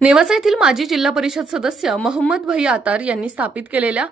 नेवासा येथील माजी जिल्हा परिषद सदस्य मोहम्मद भाई आतार यांनी स्थापित केलेल्या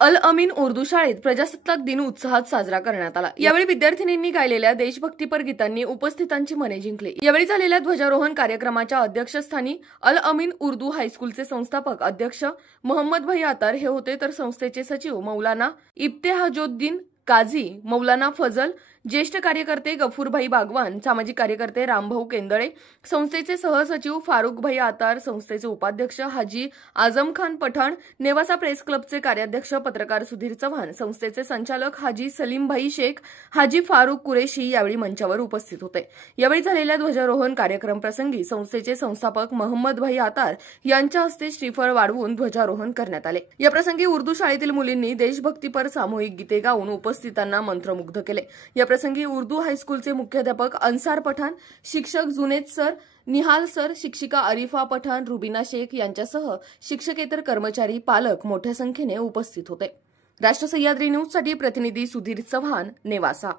अल अमीन उर्दू शाळेत प्रजासत्ताक दिन उत्साहात साजरा करण्यात आला। यावेळी विद्यार्थिनींनी गायलेल्या देशभक्तीपर गीतांनी उपस्थितांची मने जिंकली। यावेळी झालेल्या ध्वजारोहण कार्यक्रमाच्या अध्यक्षस्थानी अल अमीन उर्दू हायस्कूलचे संस्थापक अध्यक्ष मोहम्मद भाई आतार हे होते, तर संस्थेचे सचिव मौलाना इब्तेहाजुद्दीन काझी, मौलाना फजल, ज्येष्ठ कार्यकर्ते गफूरभाई बागवान, सामाजिक कार्यकर्ते रामभाऊ केंदळे, संस्थेचे सहसचिव फारुखभाई आतार, संस्थेचे उपाध्यक्ष हाजी आझम खान पठाण, नेवासा प्रेस क्लबचे कार्याध्यक्ष पत्रकार सुधीर चव्हाण, संस्थेचे संचालक हाजी सलीमभाई शेख, हाजी फारुख कुरेशी यावेळी मंचावर उपस्थित होते। यावेळी झालेल्या ध्वजारोहण कार्यक्रम प्रसंगी संस्थेचे संस्थापक मोहम्मद भाई आतार यांच्या हस्ते श्रीफळ वाढवून ध्वजारोहण करण्यात आले। या प्रसंगी उर्दू शाळेतील मुलींनी देशभक्तीपर सामूहिक गीते गाऊन उपस्थितांना मंत्रमुग्ध केले। या प्रसंगी उर्दू हायस्कूलचे मुख्याध्यापक अन्सार पठाण, शिक्षक जुनेद सर, निहाल सर, शिक्षिका अरिफा पठाण, रुबीना शेख यांच्यासह शिक्षकेतर कर्मचारी, पालक मोठ्या संख्येने उपस्थित होते। राष्ट्र सह्याद्री न्यूजसाठी प्रतिनिधी सुधीर चव्हाण, नेवासा।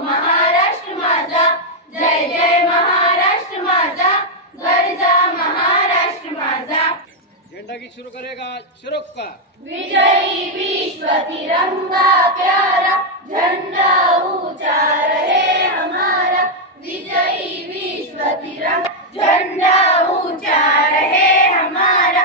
महाराष्ट्र माझा, जय जय महाराष्ट्र माझा, गरजा महाराष्ट्र माझा। झंडा की शुरू करेगा, शुरू का विजयी विश्व तिरंगा प्यारा, झंडा ऊंचा रहे हमारा। विजयी विश्व तिरंगा, झंडा ऊंचा रहे हमारा।